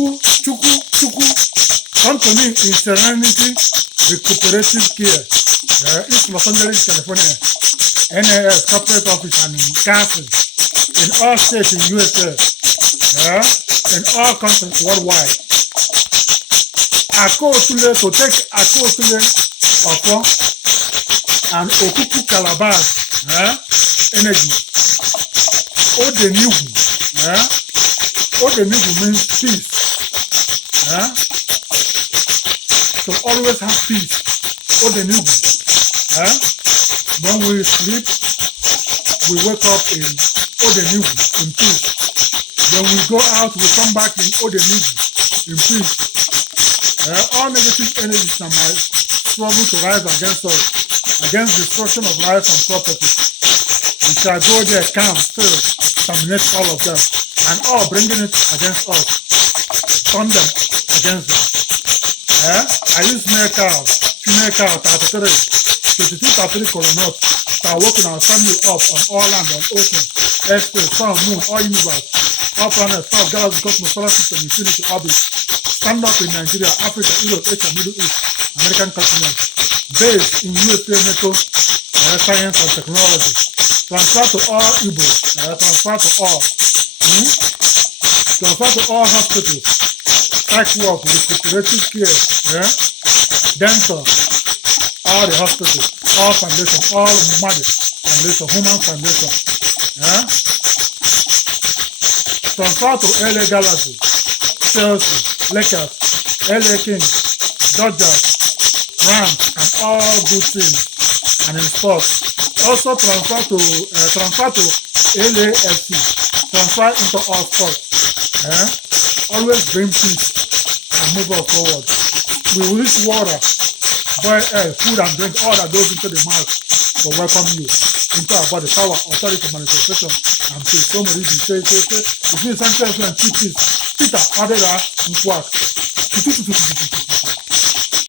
Chuku, come to me in Serenity Recuperative Care, East Los Angeles, California, NAS Corporate Office and in Castle, in all states in USA, in all countries worldwide. Akaotule to take Akaotule Ofor and Okuku Calabash energy. Odenigwu, Odenigwu means peace. So always have peace. Odenigwu. When we sleep, we wake up in Odenigwu, in peace. When we go out, we come back in Odenigwu, in peace. All negative energies might struggle to rise against us, against destruction of life and property. We shall go there, calm, still, terminate all of them, and all bringing it against us, turn them against them. I use male cow, female cow, 33, 22, 33 colonels, start working our family up on all land, on ocean, airspace, sun, moon, all universe, all planets, stars, galaxies, cosmos, solar system, infinity, orbit. Stand up in Nigeria, Africa, Europe, Asia, Middle East, American continent, based in USA, NATO, science and technology. Transfer to all Igbo, transfer to all. Transfer to all hospitals, psych work, recuperative care, dental, all the hospitals, all foundation, all Madi foundation, human foundation. Transfer to LA Galaxy, Chelsea, Lakers, LA Kings, Dodgers, Rams, and all good teams, and in sports. Also transfer to LAFC, transfer into all sports. Always bring peace and move us forward. We will use water, boil air, food and drink, all that goes into the mouth to welcome you into our body, power, authority, manifestation, and peace. So many say, if you send and Chiefpriest, Peter, Odira, Nkwuaku.